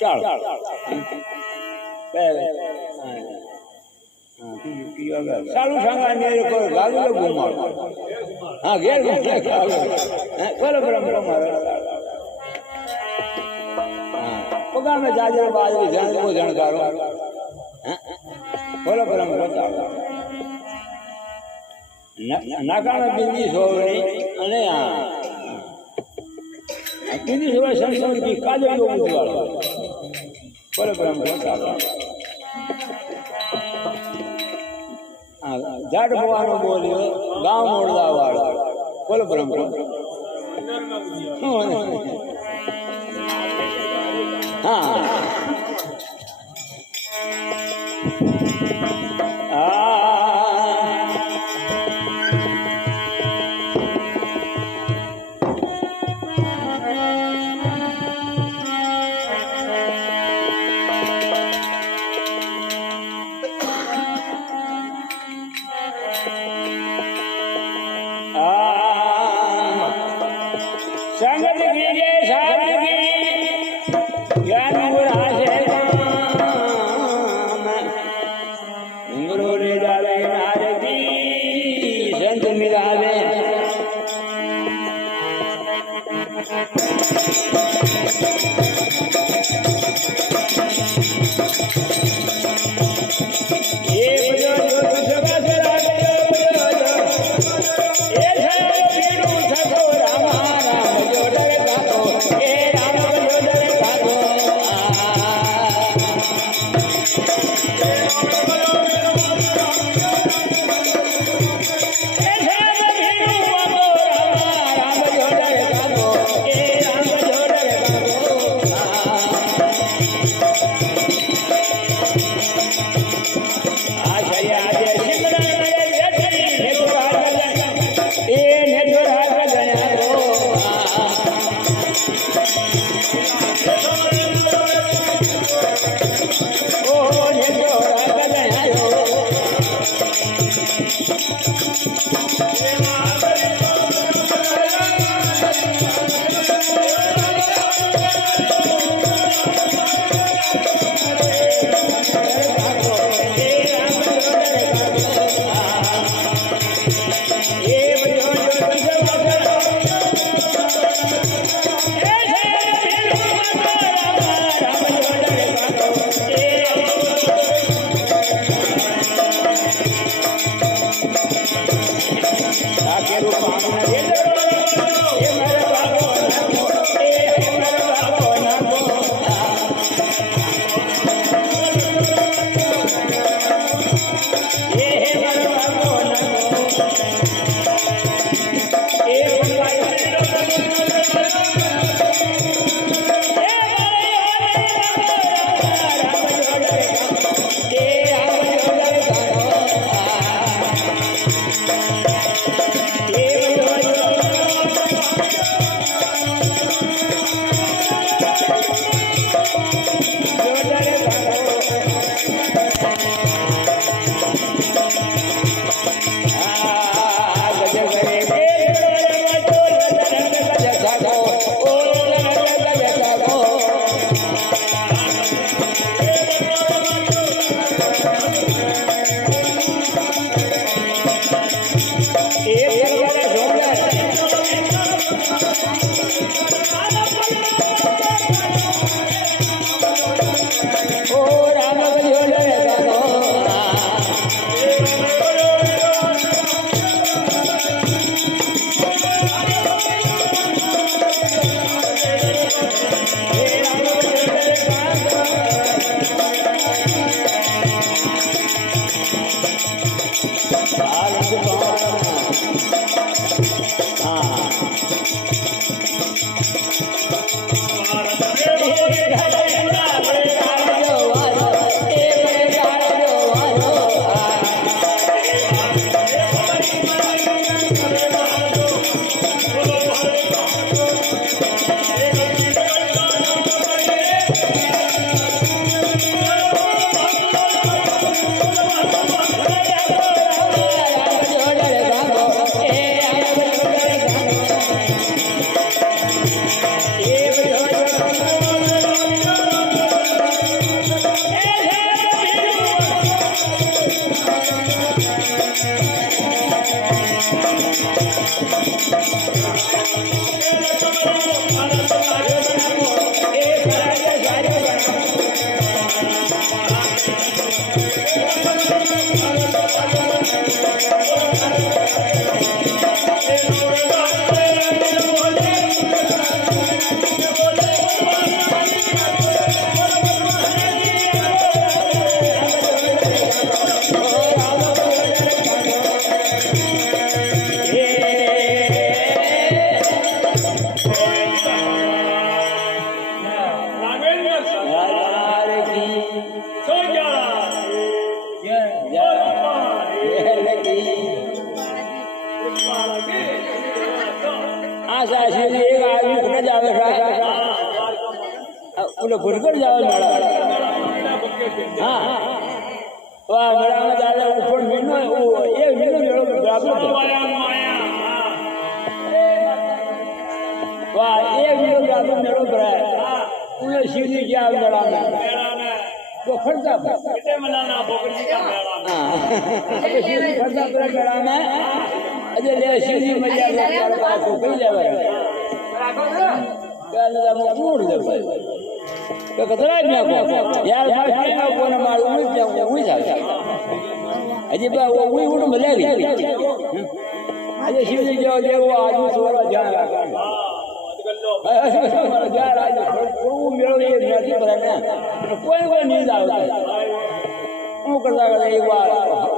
ચાલો સારું સાંગા ને ગાલું તો ઘુમાડો હા ઘેર બોલો બરાબર મારે પગા મેં જાજર બાજરી જણ જણકારો બોલો બરાબર નાકામાં બિંદી સોવણી અને બિંદી સોવાય સંસ્કૃતિ કાજો એવું ઉજવાળો બોલો બરાબર જાટ ભવાનો બોલ્યો ગામ મોડલા વાળો બોલો બ્રહ્મ હા संगत कीजे साथ की ज्ञान गुराशे गुरु रे जावे नारदी संत मिलावे फुटकर जाओ मेला हाँ वाह मेला में दादा ऊपर मीनो ये मीनो मेलो बराबर वाह ये मीनो बराबर मेलो बराबर उन्हें सीधी क्या मेला में तो खर्चा कितने मनाना बोकर जी का मेला हाँ सीधी खर्चा पर मेला में अजय ले सीधी मजा कर बात को कही जावे कहने का मूड दे तो कतरा में को यार भाई में को ना मालूम है क्या हुई था अजय बा वो हुई उड़ मिले गई अजय सीधी जो वो आज थोड़ा जान रहा जा रहा है वो मेरे ये नदी पर है ना कोई नहीं जाता वो करता करता एक बार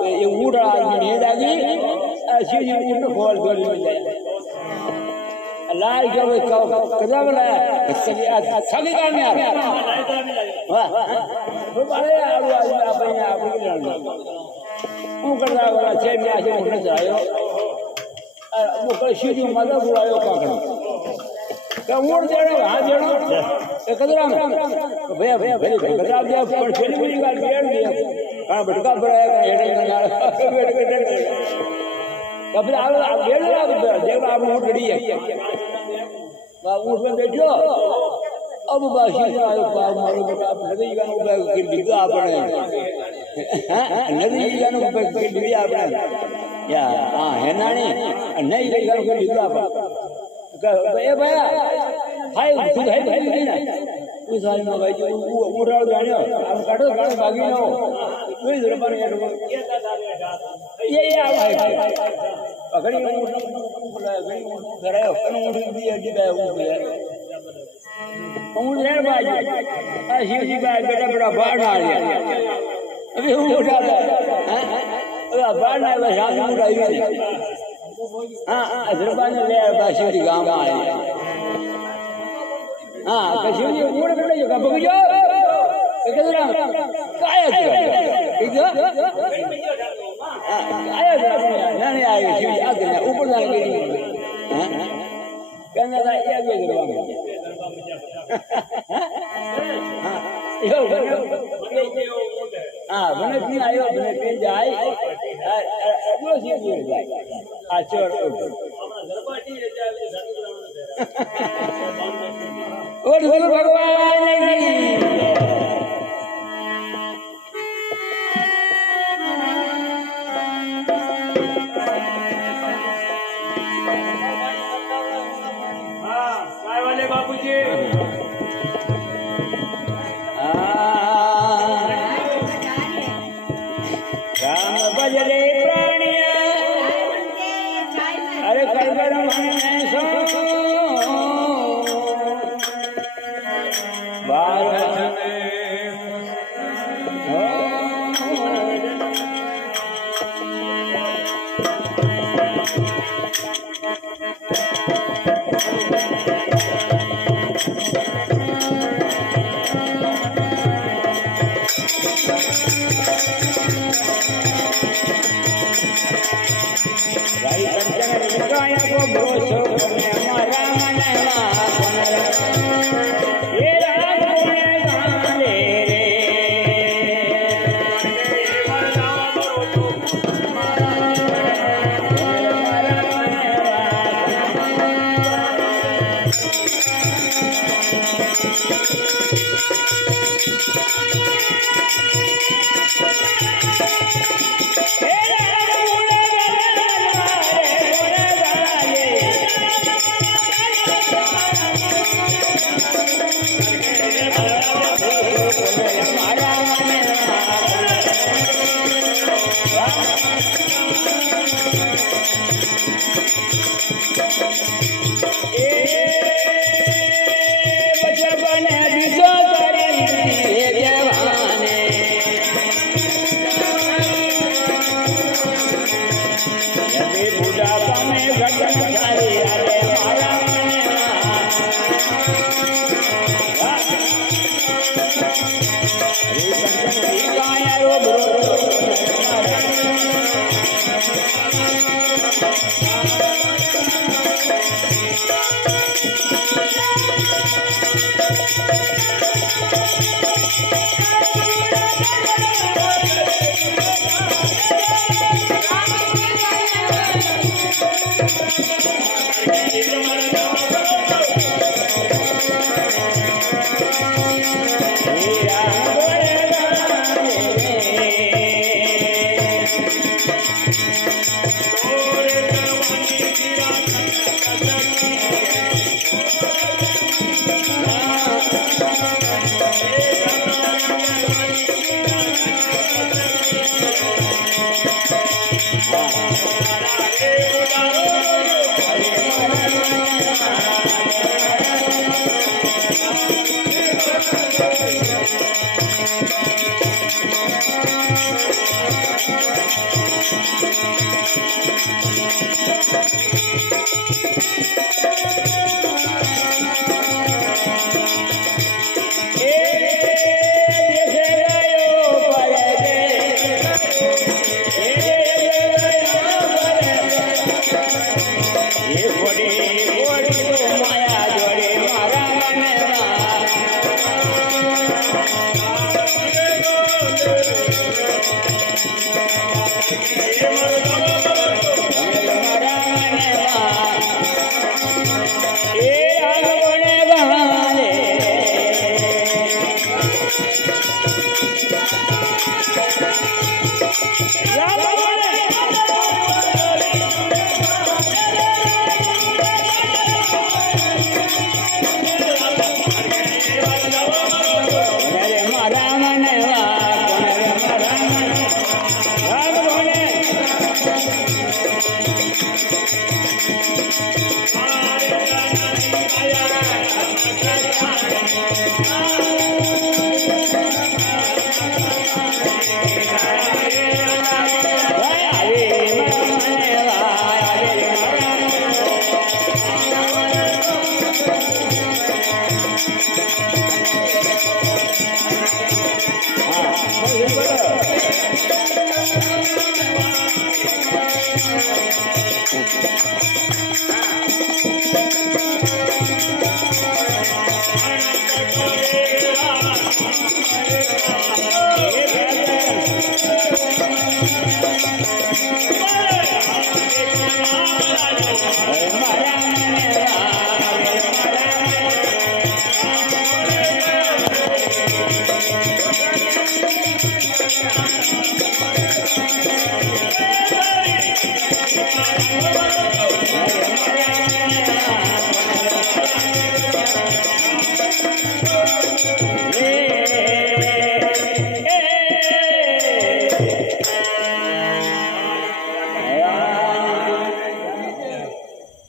ये उड़ रहा है नहीं जागी सीधी उड़ खोल कर ले लाल क्या वो कदम वाला सभी सभी काम में यार वाह तो बड़े आलू आज अपने आप ही जानना वो करता वाला छह में ऐसे उठने जायो वो कोई सीधी मदद बुलायो का करना तो उड़ जाओ हां जाओ तो कदरा में भैया भैया भैया कदरा दिया पर फिर भी निकाल बेड़ दिया हां भटका पड़ा हेडे यार बैठ के डर कब आप बेड़ लगा देख आप उठ गई है बाबू उसमें बैठो अब बाशी आयो पाव मारो आप नदी का ऊपर के डिगा आपने नदी का ऊपर के डिगा आपने या हां है नानी नहीं डिगा को डिगा आप ए भैया हाय खुद है नहीं ना उस साल में भाई वो उड़ा जाने हम काटो काटो भागी ना हो कोई जरूरत नहीं ये आ भाई पकड़ी घड़ी करे कनु उठ दी अड्डी बे वो ले बाजी आ शिव जी बा बेटा बड़ा बाढ़ आ गया अभी वो उठा है हां बाढ़ ना बस शाम को आई हां अजरबान ले बाशी दी गांव में आई हां शिव जी उड़ के जो कब गयो किधर काय है ठीक है आया नहीं आएगा शिव जी आगे ना ऊपर जाने के लिए कहना था ये आगे करवा यो हाँ बने भी आयो बने भी जाए वो शिव जी जाए आचर और बोलो भगवान की बाबूजी राम बजरे प्राणिया अरे कर सो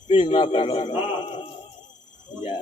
प्लीज माफ कर लो या